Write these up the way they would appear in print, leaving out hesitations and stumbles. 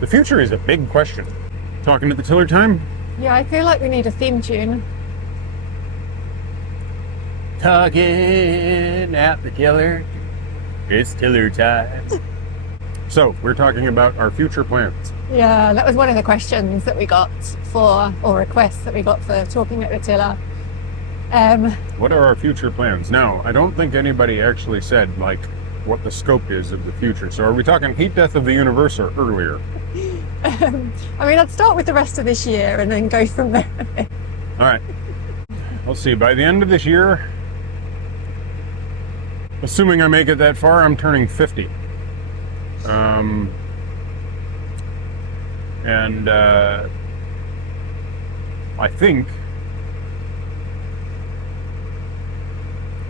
The future is a big question. Talking at the tiller time? Yeah, I feel like we need a theme tune. Talking at the tiller. It's tiller time. So, we're talking about our future plans. Yeah, that was one of the questions that we got for, or requests that we got for talking at the tiller. What are our future plans? Now, I don't think anybody actually said, like, what the scope is of the future. So are we talking heat death of the universe or earlier? I mean, I'd start with the rest of this year and then go from there. All right. We'll see. By the end of this year, assuming I make it that far, I'm turning 50.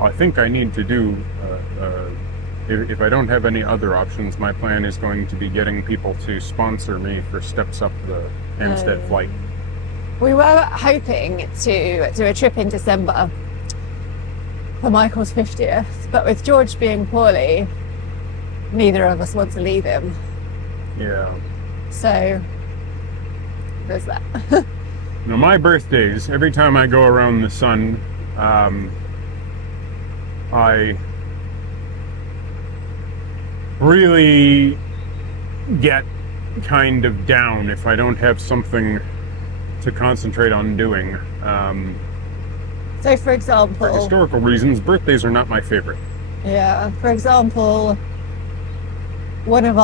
I think I need to do, if I don't have any other options, my plan is going to be getting people to sponsor me for steps up the Hampstead flight. We were hoping to do a trip in December for Michael's 50th, but with George being poorly, neither of us want to leave him. Yeah. So, there's that. Now, my birthdays, every time I go around the sun, I really get kind of down if I don't have something to concentrate on doing. So, for example, for historical reasons, birthdays are not my favorite. Yeah, for example, one of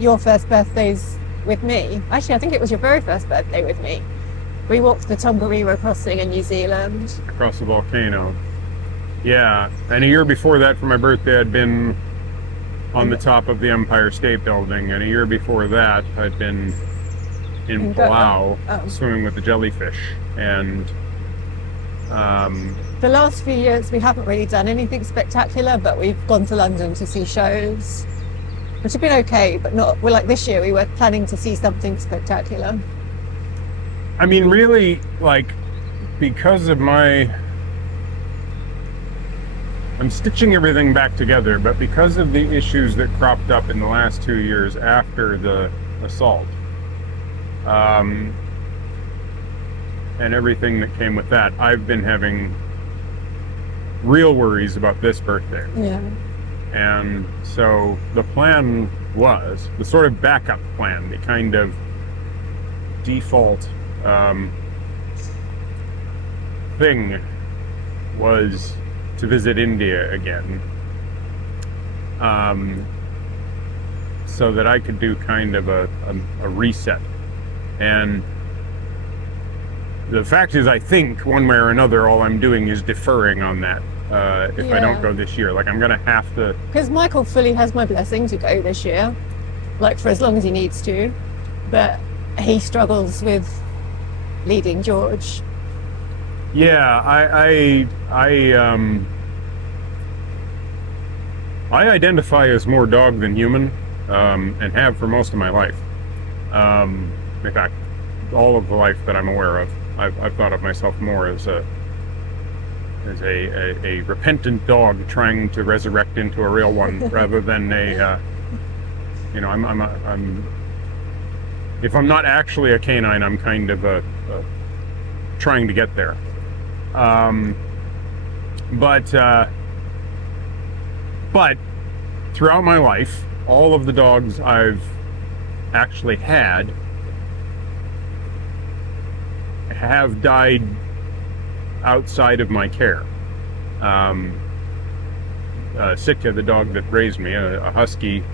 your first birthdays with me, actually I think it was your very first birthday with me, we walked the Tongariro crossing in New Zealand. Across the volcano. Yeah, and a year before that for my birthday I'd been on the top of the Empire State Building, and a year before that I'd been in Palau swimming with the jellyfish. And the last few years we haven't really done anything spectacular, but we've gone to London to see shows, which have been okay, but not, well, like this year we were planning to see something spectacular. I mean, really, like, because of I'm stitching everything back together, but because of the issues that cropped up in the last 2 years after the assault, and everything that came with that, I've been having real worries about this birthday. Yeah. And so the plan was, the sort of backup plan, the kind of default thing was to visit India again, so that I could do kind of a reset. And the fact is, I think one way or another, all I'm doing is deferring on that. If I don't go this year, like, I'm gonna have to. Because Michael fully has my blessing to go this year, like, for as long as he needs to, but he struggles with leading George. Yeah, I identify as more dog than human, and have for most of my life. In fact, all of the life that I'm aware of, I've thought of myself more as a repentant dog trying to resurrect into a real one, rather than I'm if I'm not actually a canine, I'm kind of a trying to get there. But throughout my life, all of the dogs I've actually had have died outside of my care. Sitka, the dog that raised me, a husky,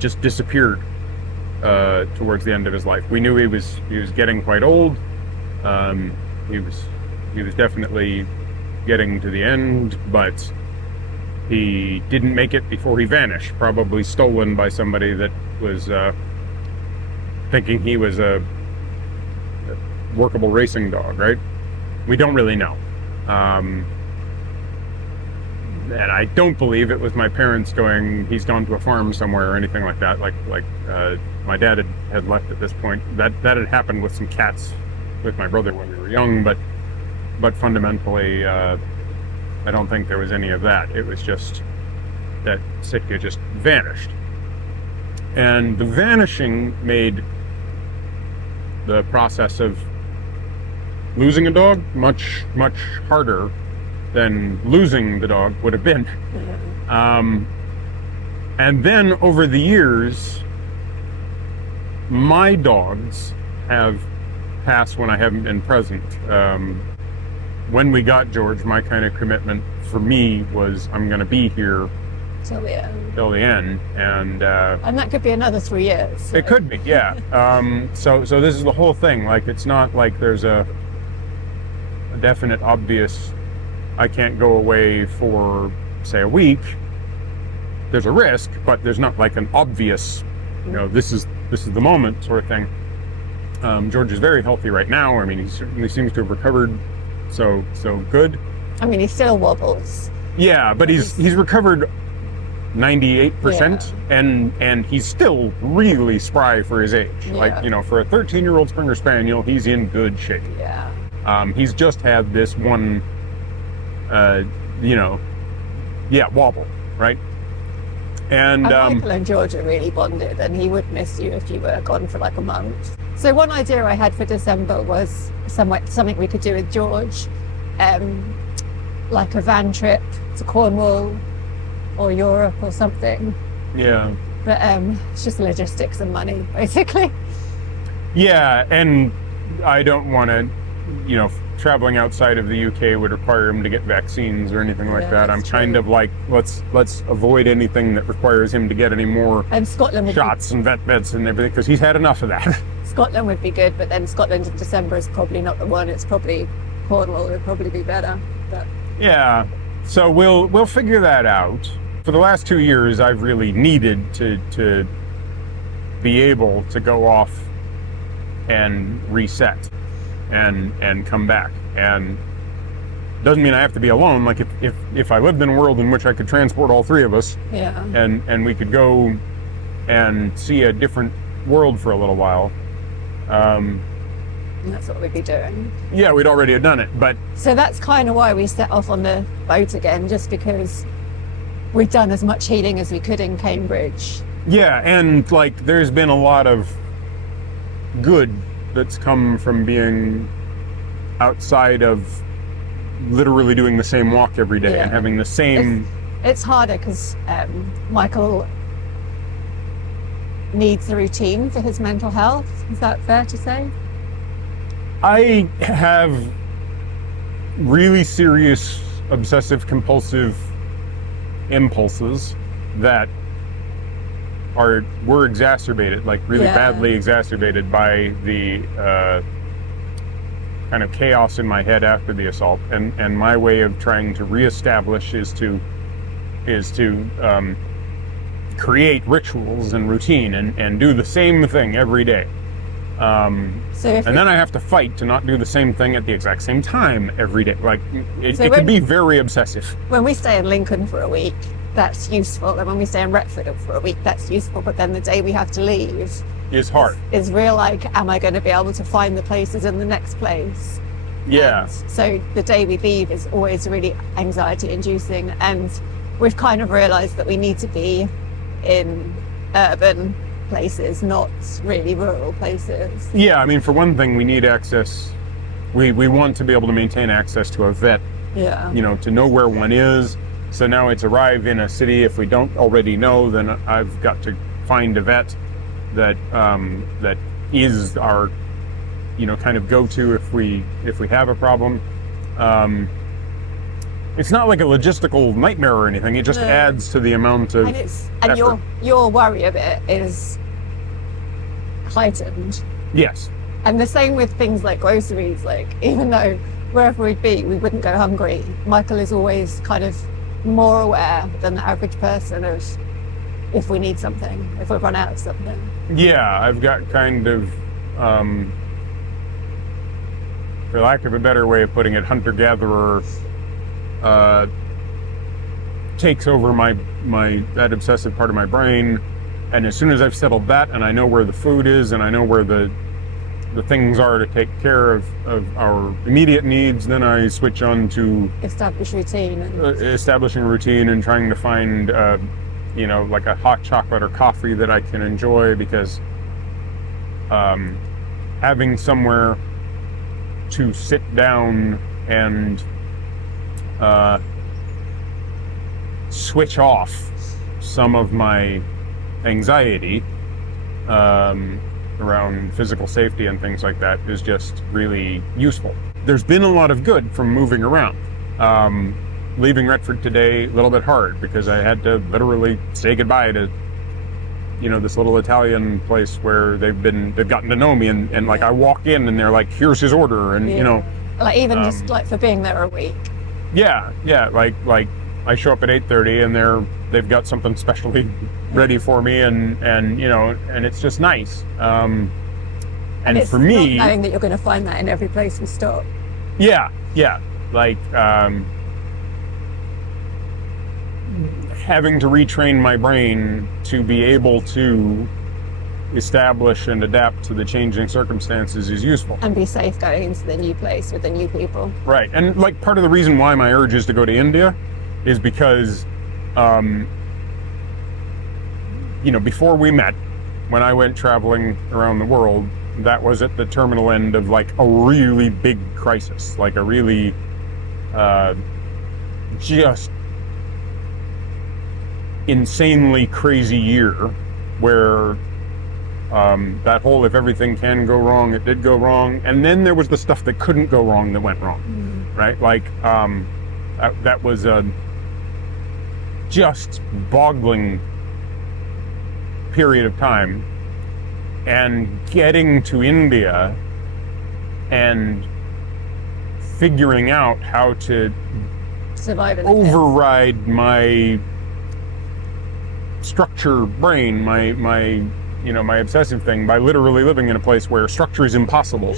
just disappeared towards the end of his life. We knew he was getting quite old. He was definitely getting to the end, but he didn't make it before he vanished, probably stolen by somebody that was thinking he was a workable racing dog, right? We don't really know. And I don't believe it was my parents going, he's gone to a farm somewhere or anything like that. Like my dad had left at this point. That had happened with some cats with my brother when we were young, but fundamentally, I don't think there was any of that. It was just that Sitka just vanished. And the vanishing made the process of losing a dog much, much harder than losing the dog would have been. And then over the years, my dogs have passed when I haven't been present. When we got George, my kind of commitment for me was I'm going to be here till the end. Till the end, and that could be another 3 years. So. It could be, yeah. So this is the whole thing. Like, it's not like there's a definite, obvious. I can't go away for, say, a week. There's a risk, but there's not like an obvious, you know, this is the moment sort of thing. George is very healthy right now. I mean, he certainly seems to have recovered. So good. I mean, he still wobbles. Yeah, but he's recovered 98%, and he's still really spry for his age. Yeah. Like, you know, for a 13-year-old Springer Spaniel, he's in good shape. Yeah. He's just had this one, wobble, right? And Michael and George are really bonded, and he would miss you if you were gone for like a month. So one idea I had for December was something we could do with George, like a van trip to Cornwall or Europe or something. Yeah. But it's just logistics and money, basically. Yeah, and I don't want to, you know, traveling outside of the UK would require him to get vaccines or anything like that. I'm kind of like, let's avoid anything that requires him to get any more Scotland shots and vet beds and everything, because he's had enough of that. Scotland would be good, but then Scotland in December is probably not the one. It's probably Cornwall would probably be better. But yeah, so we'll figure that out. For the last 2 years, I've really needed to be able to go off and reset and come back. And doesn't mean I have to be alone. Like, if I lived in a world in which I could transport all three of us, yeah, and we could go and see a different world for a little while, that's what we'd be doing. Yeah, we'd already have done it, but so that's kind of why we set off on the boat again, just because we'd done as much healing as we could in Cambridge. Yeah, and like, there's been a lot of good that's come from being outside of literally doing the same walk every day and having the same. It's harder because Michael needs a routine for his mental health. Is that fair to say? I have really serious obsessive compulsive impulses that were exacerbated, like really badly exacerbated by the kind of chaos in my head after the assault, and my way of trying to reestablish is to create rituals and routine and do the same thing every day. And then I have to fight to not do the same thing at the exact same time every day. Like, it could be very obsessive. When we stay in Lincoln for a week, that's useful. And when we stay in Retford for a week, that's useful. But then the day we have to leave is hard. Is real, like, am I going to be able to find the places in the next place? Yeah. And so the day we leave is always really anxiety inducing. And we've kind of realized that we need to be in urban places, not really rural places. Yeah, I mean, for one thing, we need access. We want to be able to maintain access to a vet. Yeah. You know, to know where one is. So now it's arrive in a city. If we don't already know, then I've got to find a vet that that is our, you know, kind of go-to if we have a problem. It's not like a logistical nightmare or anything. It just adds to the amount of effort. Your worry of it is heightened. Yes. And the same with things like groceries. Like, even though wherever we'd be, we wouldn't go hungry, Michael is always kind of more aware than the average person of if we need something, if we run out of something. Yeah, I've got kind of, for lack of a better way of putting it, hunter-gatherer takes over that obsessive part of my brain, and as soon as I've settled that and I know where the food is and I know where the things are to take care of our immediate needs, then I switch on to establishing routine and trying to find like a hot chocolate or coffee that I can enjoy, because having somewhere to sit down and switch off some of my anxiety around physical safety and things like that is just really useful. There's been a lot of good from moving around. Leaving Retford today, a little bit hard, because I had to literally say goodbye to, this little Italian place where they've gotten to know me, and like I walk in and they're like, here's his order, and like even just like for being there a week. Yeah, like I show up at 8:30 and they've got something specially ready for me, and it's just nice. And it's for me, not knowing that you're going to find that in every place we stop. Yeah, like having to retrain my brain to be able to establish and adapt to the changing circumstances is useful. And be safe going into the new place with the new people. Right, and like part of the reason why my urge is to go to India is because, before we met, when I went traveling around the world, that was at the terminal end of like a really big crisis, like a really just insanely crazy year, where that whole if everything can go wrong, it did go wrong, and then there was the stuff that couldn't go wrong that went wrong, right? Like that was a just boggling period of time, and getting to India and figuring out how to Survive override my structure brain, my obsessive thing, by literally living in a place where structure is impossible,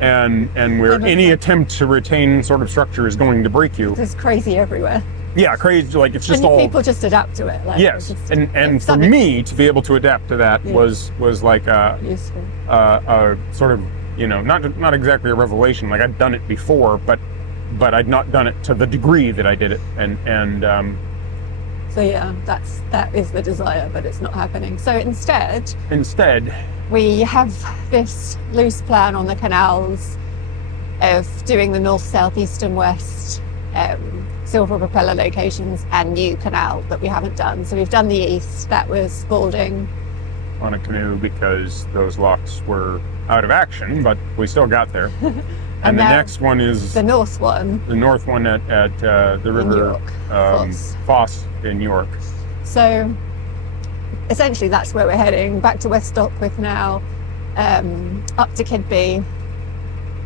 and where any attempt to retain sort of structure is going to break you. There's crazy everywhere. Yeah, crazy. Like it's just and all people just adapt to it. Like, yes, and for me to be able to adapt to that was like useful. A sort of not exactly a revelation. Like I'd done it before, but I'd not done it to the degree that I did it, and so yeah, that is the desire, but it's not happening. So instead we have this loose plan on the canals of doing the north, south, east and west silver propeller locations and new canal that we haven't done. So we've done the east, that was Spalding. On a canoe, because those locks were out of action, but we still got there. And the next one is the north one. The north one at the river Foss in York. So essentially that's where we're heading, back to West Stockwith now, up to Kidby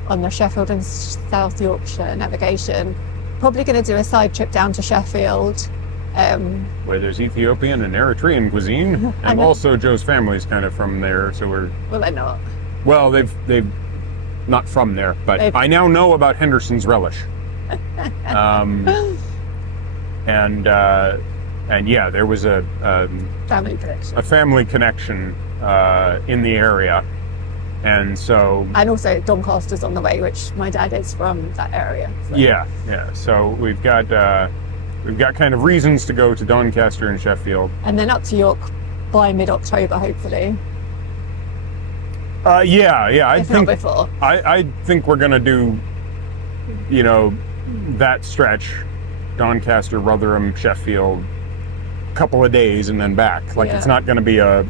on the Sheffield and South Yorkshire navigation. Probably going to do a side trip down to Sheffield. Where there's Ethiopian and Eritrean cuisine, and also Joe's family's kind of from there, so we're... Well, they're not. Well, they've not from there, but I now know about Henderson's relish. And yeah, there was a family connection in the area, and so... And also Doncaster's on the way, which my dad is from that area. So. Yeah. So we've got kind of reasons to go to Doncaster and Sheffield, and then up to York by mid-October, hopefully. I think not before. I think we're gonna do, that stretch, Doncaster, Rotherham, Sheffield, a couple of days and then back. Like it's not gonna be a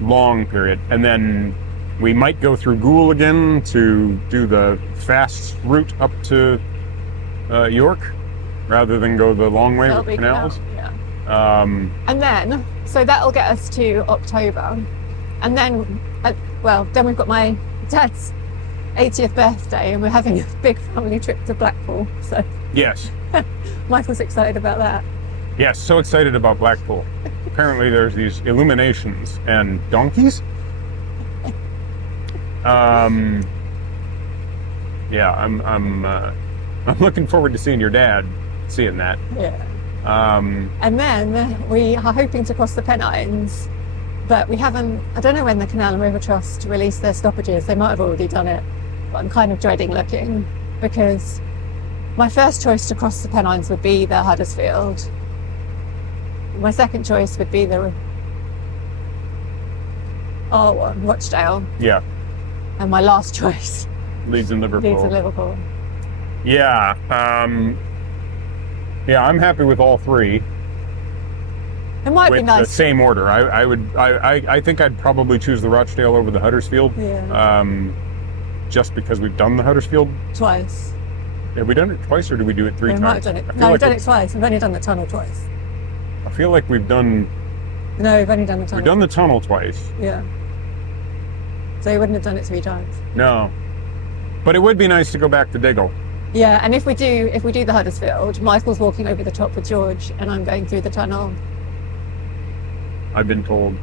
long period, and then we might go through Goole again to do the fast route up to York, rather than go the long way with canals. And then, so that'll get us to October, and then, then we've got my dad's 80th birthday, and we're having a big family trip to Blackpool. So yes, Michael's excited about that. Yes, so excited about Blackpool. Apparently, there's these illuminations and donkeys. I'm looking forward to seeing your dad, seeing that. Yeah. And then we are hoping to cross the Pennines, but we haven't. I don't know when the Canal and River Trust release their stoppages. They might have already done it, but I'm kind of dreading looking, because my first choice to cross the Pennines would be the Huddersfield. my second choice would be the R1, Rochdale. Yeah. And my last choice, Leeds and Liverpool. Leeds and Liverpool. Yeah. Yeah, I'm happy with all three. It might be With nice. the same order. I think I'd probably choose the Rochdale over the Huddersfield. Yeah. Just because we've done the Huddersfield. Twice. Have we done it twice or did we do it 3 We times? might have done it. I feel No, we've like done it twice. We've only done the tunnel twice. I feel like we've done No, we've only done the tunnel. we've done the tunnel twice. Yeah. So you wouldn't have done it 3 times. No. But it would be nice to go back to Diggle. Yeah, and if we do the Huddersfield, Michael's walking over the top with George, and I'm going through the tunnel. I've been told.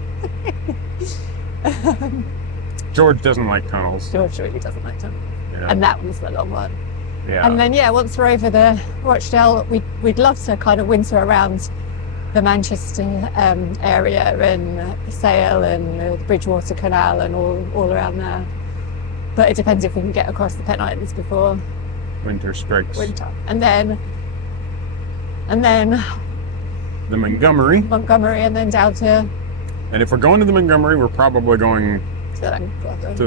George doesn't like tunnels. George really doesn't like tunnels, Yeah. and that was the long one. Yeah. And then once we're over the Rochdale, we'd love to kind of winter around the Manchester area and Sale and the Bridgewater Canal and all around there. But it depends if we can get across the Pennines before Winter strikes. winter. And then The Montgomery. Montgomery, and then down to And if we're going to the Montgomery, we're probably going to the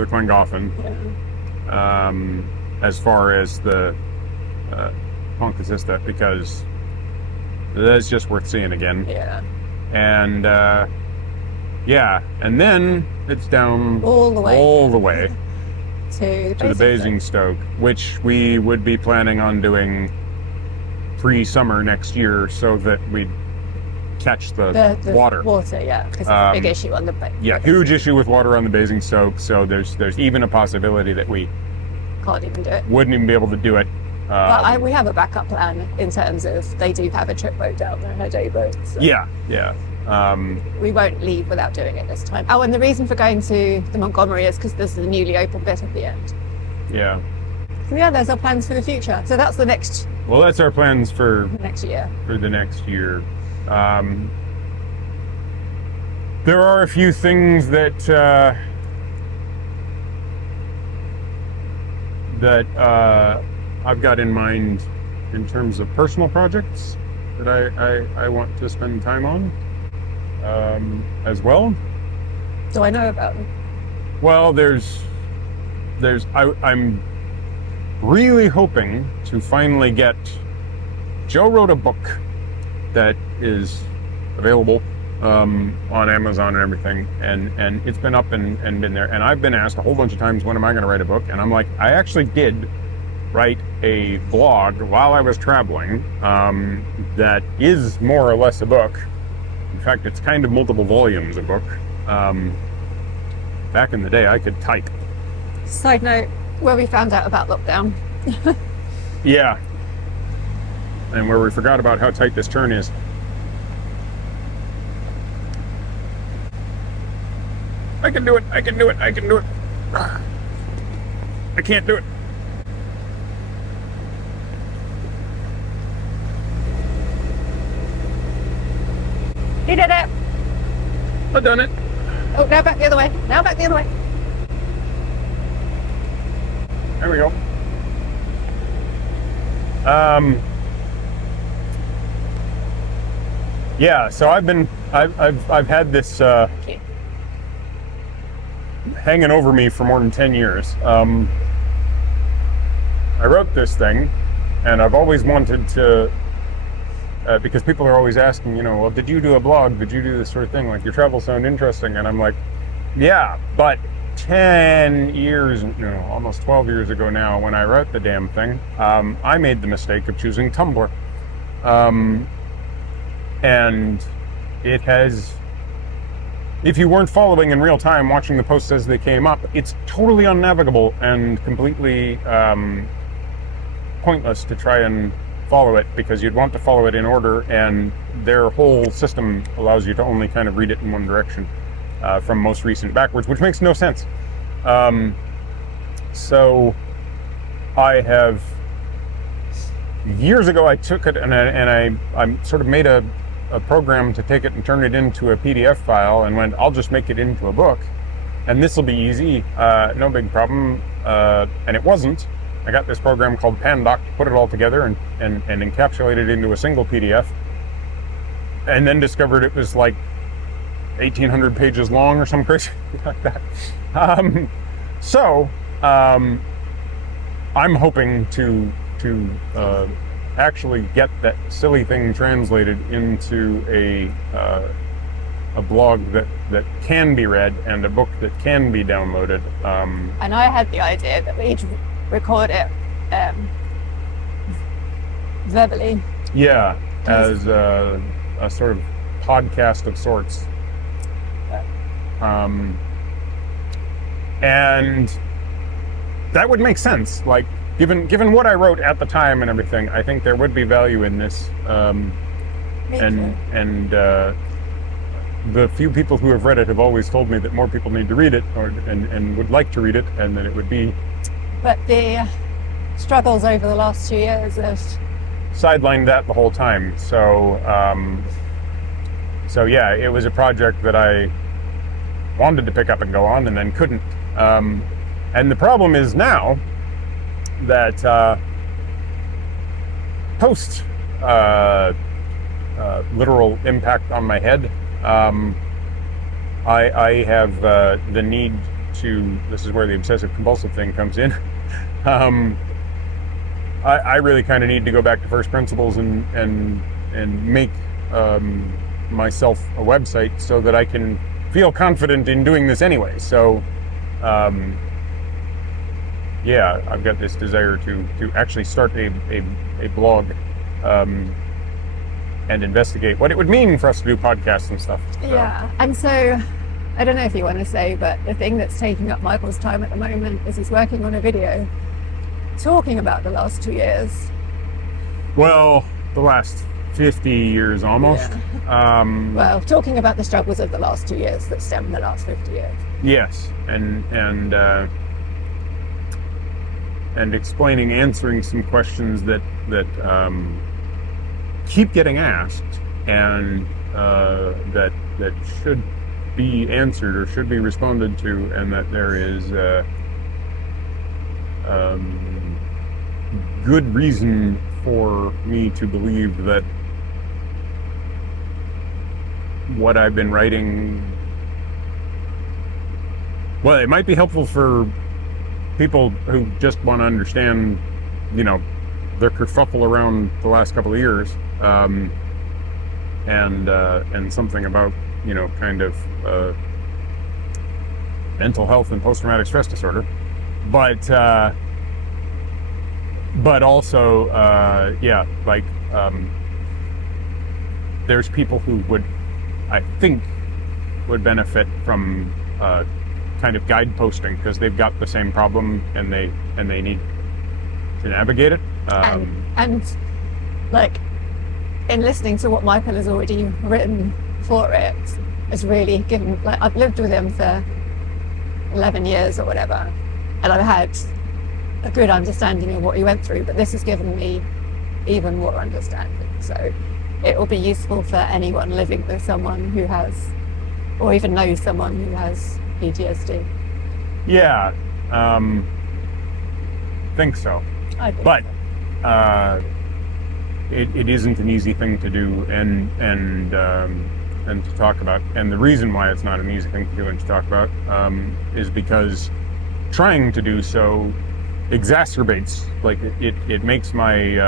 Llangollen. Yeah. As far as the Pontcysista, because that's just worth seeing again. Yeah. And and then it's down All the way to to the Basingstoke, which we would be planning on doing pre-summer next year, so that we'd catch the water. Water, yeah, because it's a big issue on the bay. Yeah, huge issue with water on the Basingstoke. So there's even a possibility that we Can't even do it. wouldn't even be able to do it. But we have a backup plan in terms of they do have a trip boat down there, a day boat. So Yeah. we won't leave without doing it this time. Oh, and the reason for going to the Montgomery is because there's the newly open bit at the end. Yeah. So yeah, there's our plans for the future. So that's the next Well, that's our plans for year. the next year. There are a few things that I've got in mind in terms of personal projects that I want to spend time on as well. Do I know about them? Well, I'm really hoping to finally get. Joe wrote a book that is available on Amazon and everything, and it's been up and been there. And I've been asked a whole bunch of times, when am I going to write a book? And I'm like, I actually did write a blog while I was traveling that is more or less a book. In fact, it's kind of multiple volumes of book. Back in the day, I could type. Side note, where we found out about lockdown. Yeah. And where we forgot about how tight this turn is. I can do it. I can do it. I can do it. I can't do it. He did it. I've done it. Oh, now back the other way. Now back the other way. There we go. Yeah, so I've had this Okay. hanging over me for more than 10 years. I wrote this thing, and I've always wanted to, because people are always asking, well, did you do a blog? Did you do this sort of thing? Like, your travels sound interesting. And I'm like, yeah, but 10 years, almost 12 years ago now, when I wrote the damn thing, I made the mistake of choosing Tumblr. And it has, if you weren't following in real time, watching the posts as they came up, it's totally unnavigable and completely pointless to try and follow it, because you'd want to follow it in order, and their whole system allows you to only kind of read it in one direction from most recent backwards, which makes no sense. So I have, years ago I took it and I sort of made a program to take it and turn it into a PDF file, and went, I'll just make it into a book, and this will be easy, no big problem. And it wasn't. I got this program called Pandoc to put it all together and encapsulate it into a single PDF. and then discovered it was like 1,800 pages long or some crazy like that. So I'm hoping to actually get that silly thing translated into a blog that can be read and a book that can be downloaded. And I had the idea that we'd record it verbally. Yeah, as a sort of podcast of sorts. And that would make sense. Like, given what I wrote at the time and everything, I think there would be value in this. And the few people who have read it have always told me that more people need to read it, and would like to read it, and that it would be. But the struggles over the last 2 years have sidelined that the whole time. So yeah, it was a project that I wanted to pick up and go on, and then couldn't. And the problem is now that post literal impact on my head, I have the need to. This is where the obsessive compulsive thing comes in. I really kind of need to go back to first principles and make myself a website so that I can feel confident in doing this anyway. So yeah, I've got this desire to actually start a blog and investigate what it would mean for us to do podcasts and stuff. So. Yeah, and so I don't know if you want to say, but the thing that's taking up Michael's time at the moment is he's working on a video talking about the last 2 years. Well, the last 50 years almost. Yeah. Well, talking about the struggles of the last 2 years that stem the last 50 years. Yes, and explaining, answering some questions that keep getting asked, and that should be answered or should be responded to, and that there is good reason for me to believe that what I've been writing, well, it might be helpful for people who just want to understand, their kerfuffle around the last couple of years, and something about, kind of mental health and post-traumatic stress disorder, but also, there's people who would, I think, would benefit from kind of guide posting, because they've got the same problem and they need to navigate it. And like, in listening to what Michael has already written for it, has really given, like, I've lived with him for 11 years or whatever, and I've had a good understanding of what he went through, but this has given me even more understanding. So it will be useful for anyone living with someone who has, or even knows someone who has PTSD. Yeah, think so. I think but so. It isn't an easy thing to do and to talk about. And the reason why it's not an easy thing to do and to talk about is because trying to do so exacerbates, like, it makes my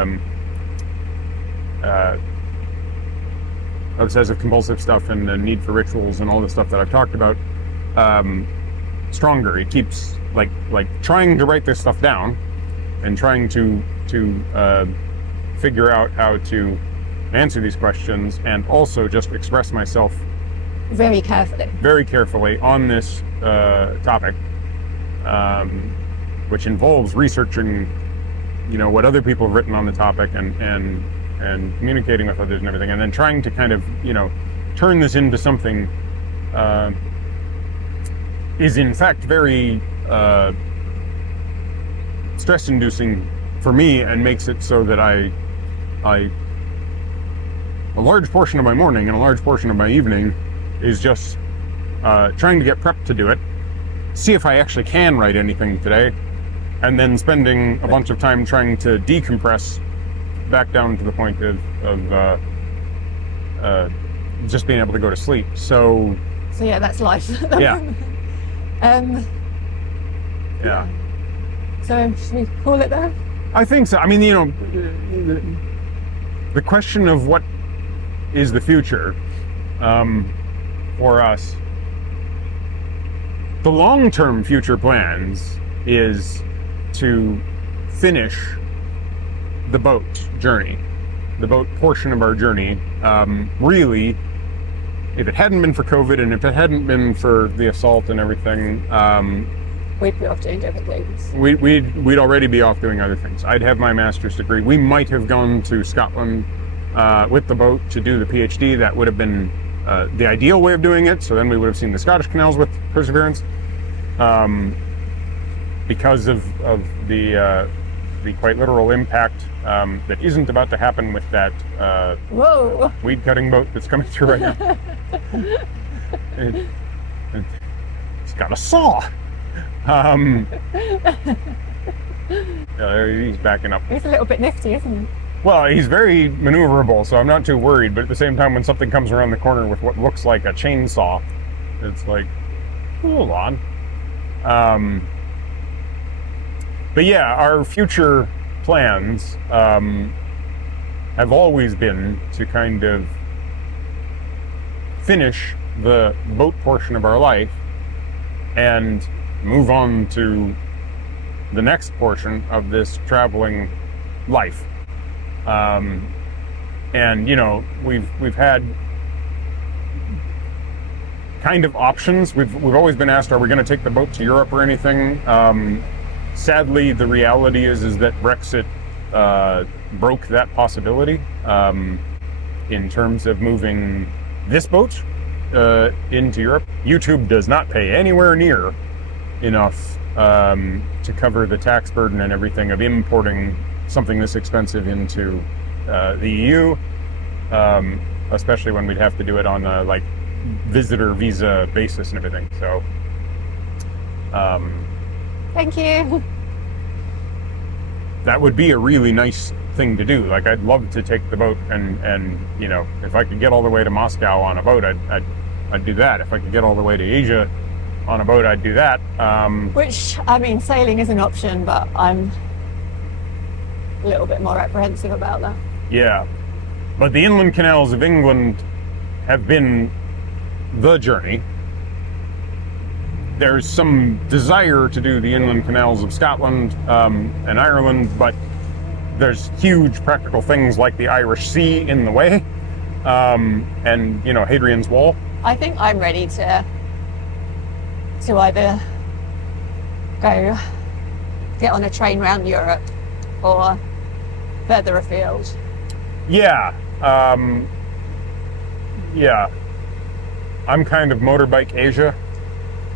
obsessive compulsive stuff and the need for rituals and all the stuff that I've talked about stronger. It keeps like trying to write this stuff down and trying to figure out how to answer these questions and also just express myself very carefully on this topic, which involves researching, what other people have written on the topic and communicating with others and everything, and then trying to kind of, turn this into something is in fact very stress-inducing for me, and makes it so that a large portion of my morning and a large portion of my evening is just trying to get prepped to do it, see if I actually can write anything today, and then spending a bunch of time trying to decompress back down to the point of just being able to go to sleep. So yeah, that's life. yeah, yeah. So should we call it there? I think so. I mean, the question of what is the future for us, the long-term future plans is to finish the boat journey, the boat portion of our journey. Really, if it hadn't been for COVID and if it hadn't been for the assault and everything, we'd be off doing different things. We'd already be off doing other things. I'd have my master's degree. We might have gone to Scotland with the boat to do the PhD. That would have been the ideal way of doing it. So then we would have seen the Scottish canals with Perseverance. Because of the quite literal impact that isn't about to happen with that Whoa! weed cutting boat that's coming through right now. It's got a saw. He's backing up. He's a little bit nifty, isn't he? Well, he's very maneuverable, so I'm not too worried. But at the same time, when something comes around the corner with what looks like a chainsaw, it's like, hold on. But yeah, our future plans have always been to kind of finish the boat portion of our life and move on to the next portion of this traveling life. And we've had kind of options. We've always been asked, are we going to take the boat to Europe or anything? Sadly, the reality is that Brexit broke that possibility in terms of moving this boat into Europe. YouTube does not pay anywhere near enough to cover the tax burden and everything of importing something this expensive into the EU, especially when we'd have to do it on a visitor visa basis and everything. So Thank you. That would be a really nice thing to do. I'd love to take the boat and if I could get all the way to Moscow on a boat, I'd do that. If I could get all the way to Asia on a boat, I'd do that. Which, I mean, sailing is an option, but I'm a little bit more apprehensive about that. Yeah, but the inland canals of England have been the journey. There's some desire to do the inland canals of Scotland and Ireland, but there's huge practical things like the Irish Sea in the way, and Hadrian's Wall. I think I'm ready to either go get on a train around Europe or further afield. Yeah, yeah. I'm kind of motorbike Asia.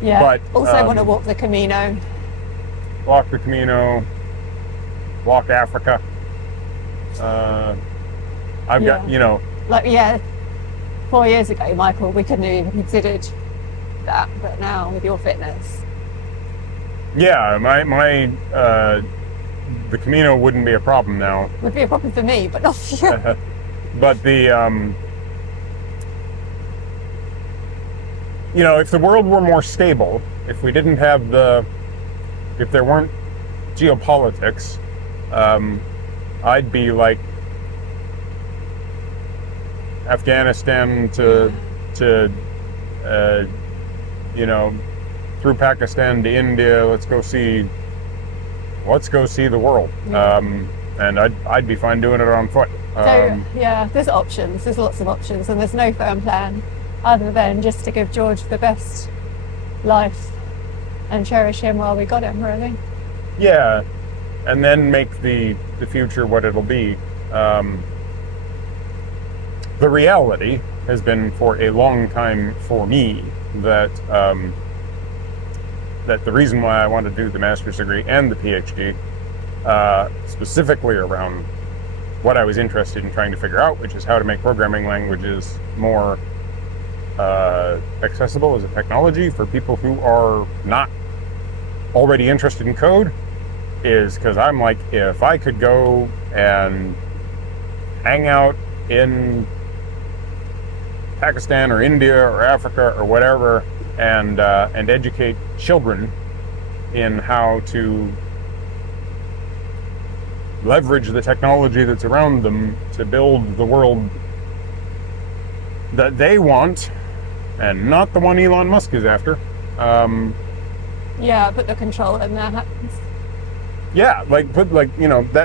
Yeah, but also want to walk the Camino. Walk the Camino, walk Africa. I've got, 4 years ago, Michael, we couldn't have even considered that, but now with your fitness. Yeah, the Camino wouldn't be a problem now. Would be a problem for me, but not for you. But if the world were more stable, if we didn't have if there weren't geopolitics, I'd be like Afghanistan to through Pakistan to India. Let's go see the world. Yeah. And I'd be fine doing it on foot. There's options. There's lots of options, and there's no firm plan other than just to give George the best life and cherish him while we got him, really. Yeah, and then make the future what it'll be. The reality has been for a long time for me that that the reason why I wanted to do the master's degree and the PhD, specifically around what I was interested in trying to figure out, which is how to make programming languages more accessible as a technology for people who are not already interested in code, is because I'm like, if I could go and hang out in Pakistan or India or Africa or whatever, and educate children in how to leverage the technology that's around them to build the world that they want, and not the one Elon Musk is after. Yeah, put the control in their hands. Yeah,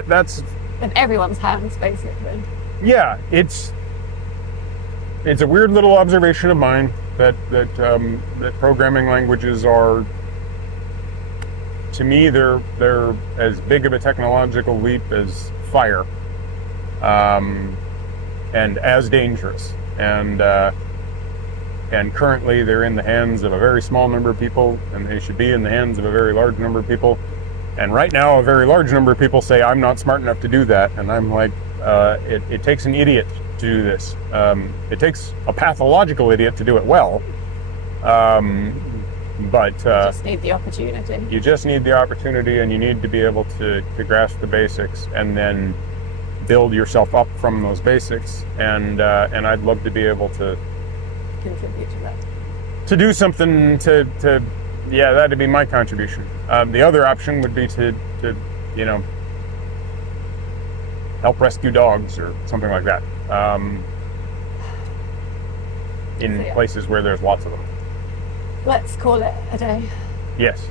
that's In everyone's hands, basically. yeah. It's a weird little observation of mine that programming languages are, to me, they're as big of a technological leap as fire, and as dangerous. And currently they're in the hands of a very small number of people, and they should be in the hands of a very large number of people. And right now, a very large number of people say, I'm not smart enough to do that. And I'm like, it takes an idiot to do this. It takes a pathological idiot to do it well. But You just need the opportunity. you just need the opportunity, and you need to be able to grasp the basics and then build yourself up from those basics. And I'd love to be able to Contribute to that. to do something to yeah, that'd be my contribution. The other option would be to help rescue dogs or something like that, in So, yeah. places where there's lots of them. Let's call it a day. Yes.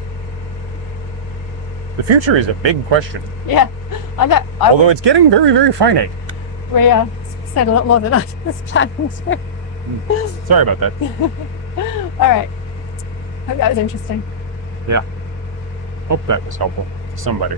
The future is a big question, Yeah, although it's getting very, very finite. we said a lot more than I was planning to. Sorry about that. All right. Hope that was interesting. Yeah. Hope that was helpful to somebody.